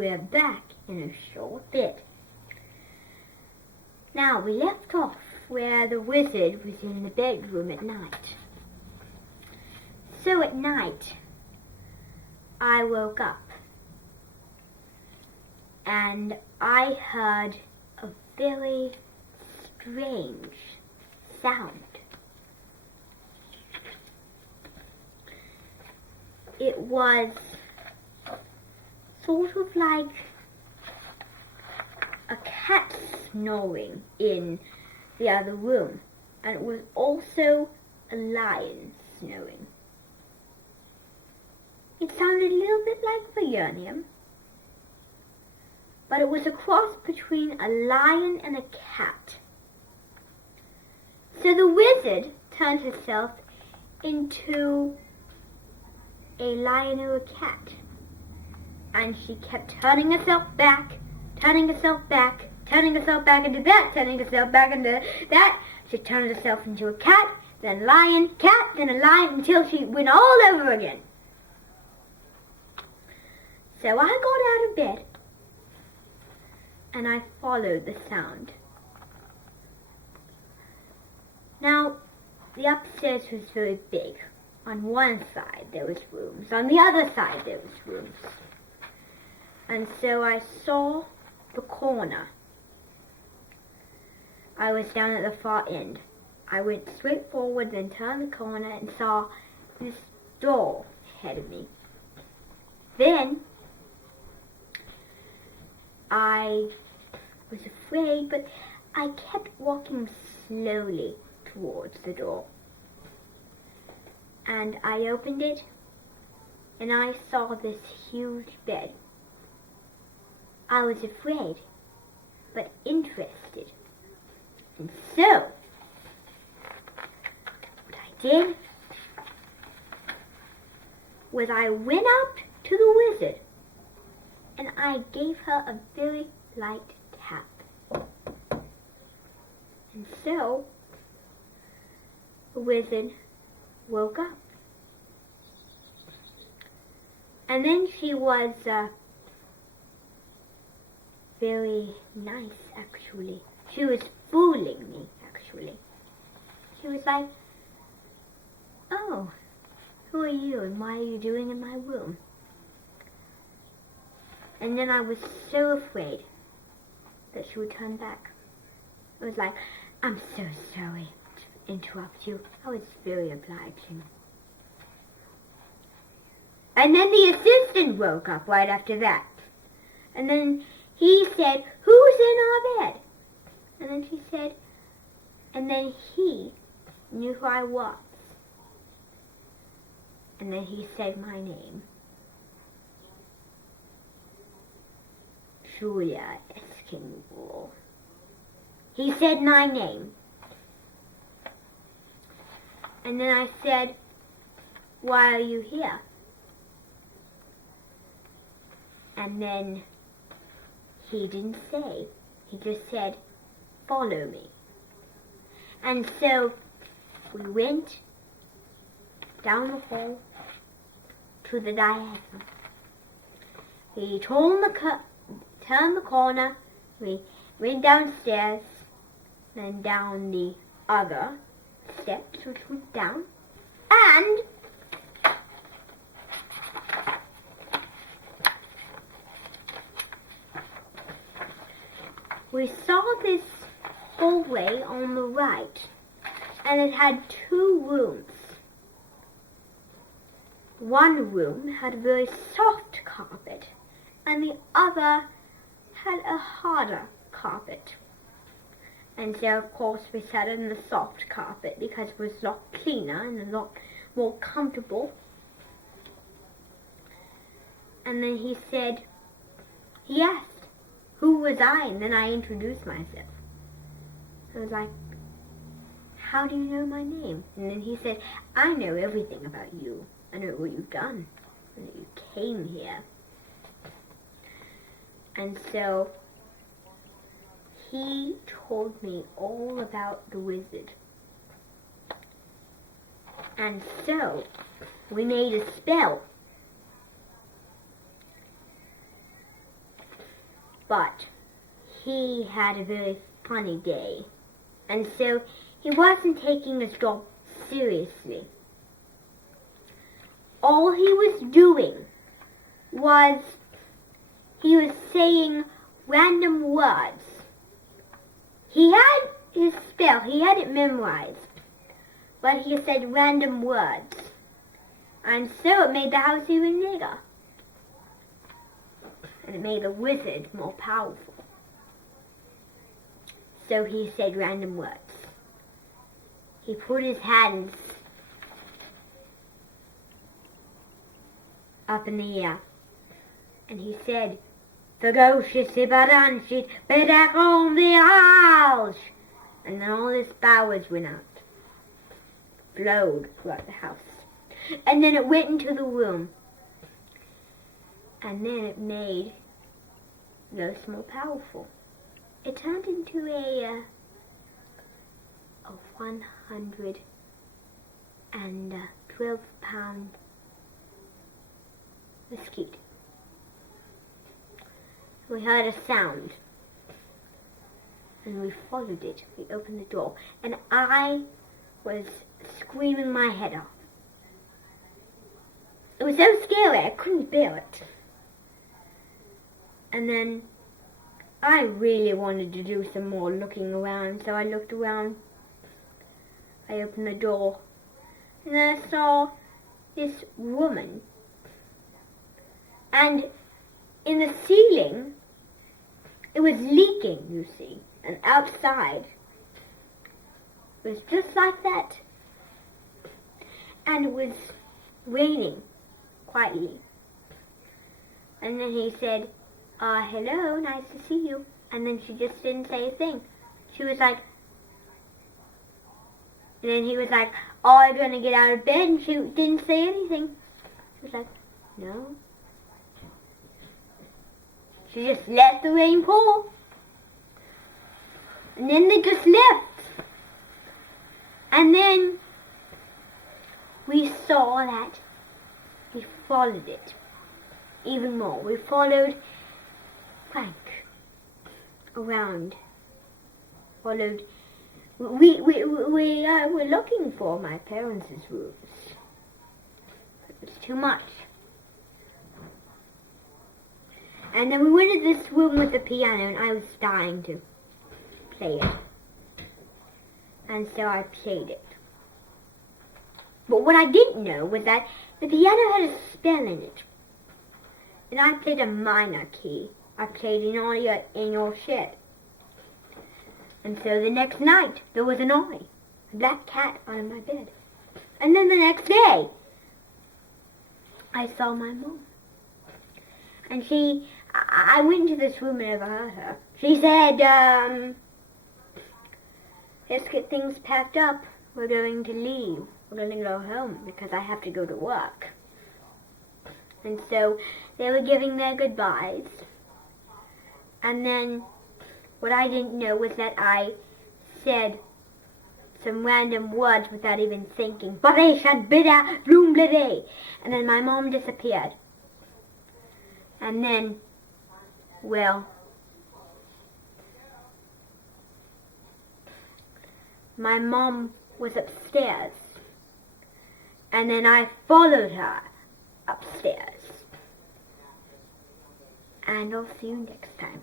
we're back in a short bit. Now, we left off where the wizard was in the bedroom at night. So at night, I woke up and I heard a very strange sound. It was sort of like a cat snoring in the other room, and it was also a lion snoring. It sounded a little bit like Veronium, but it was a cross between a lion and a cat. So the wizard turned herself into a lion or a cat, and she kept turning herself back, turning herself back, turning herself back into that, turning herself back into that. She turned herself into a cat, then lion, cat, then a lion, until she went all over again. So I got out of bed, and I followed the sound. Now, the upstairs was very big. On one side there was rooms, on the other side there was rooms. And so I saw the corner. I was down at the far end. I went straight forward, then turned the corner and saw this door ahead of me. Then I was afraid, but I kept walking slowly towards the door. And I opened it, and I saw this huge bed. I was afraid, but interested. And so, what I did was I went up to the wizard, and I gave her a very light tap. And so, the wizard woke up. And then she was very nice, actually. She was fooling me, actually. She was like, "Oh, who are you and why are you doing in my room?" And then I was so afraid that she would turn back. It was like, "I'm so sorry to interrupt you. I was very obliging." And then the assistant woke up right after that. And then he said, "Who's in our bed?" And then she said, and then he knew who I was. And then he said my name. Julia Eskinwall. He said my name. And then I said, "Why are you here?" And then he didn't say. He just said, "Follow me." And so we went down the hall to the diagonal. He turned the corner. We went downstairs, then down the other steps, which went down, and we saw this hallway on the right, and it had two rooms. One room had a very soft carpet, and the other had a harder carpet. And so, of course, we sat on the soft carpet because it was a lot cleaner and a lot more comfortable. And then he said, he asked, who was I? And then I introduced myself. I was like, "How do you know my name?" And then he said, "I know everything about you. I know what you've done, and that you came here." And so he told me all about the wizard. And so we made a spell. but he had a very funny day, and so he wasn't taking his job seriously. All he was doing was he was saying random words. He had his spell, he had it memorized, but he said random words, and so it made the house even bigger. And it made the wizard more powerful. So he said random words. He put his hands up in the air, and he said, "Ferocious Ibaranshit, better on the house!" And then all his powers went out, flowed throughout the house. And then it went into the room. And then it made Ghost more powerful. It turned into a 112-pound mosquito. We heard a sound, and we followed it. We opened the door, and I was screaming my head off. It was so scary, I couldn't bear it. And then I really wanted to do some more looking around, so I looked around. I opened the door, and then I saw this woman. And in the ceiling, it was leaking, you see, and outside it was just like that. And it was raining quietly. And then he said, "Hello, nice to see you." And then she just didn't say a thing. She was like, and then he was like, "Are you going to get out of bed?" And she didn't say anything. She was like, "No." She just let the rain pour. And then they just left. And then we saw that we followed it even more. We followed Frank around. Followed. We were looking for my parents' rooms. It was too much. And then we went to this room with the piano, and I was dying to play it. And so I played it. But what I didn't know was that the piano had a spell in it. And I played a minor key. I played in all in your shed. And so the next night, there was an eye, a black cat on my bed. And then the next day, I saw my mom. And I went into this room and overheard her. She said, "Let's get things packed up. We're going to leave. We're going to go home because I have to go to work." And so they were giving their goodbyes. And then what I didn't know was that I said some random words without even thinking. And then my mom disappeared. And then, well, my mom was upstairs. And then I followed her upstairs. And I'll see you next time.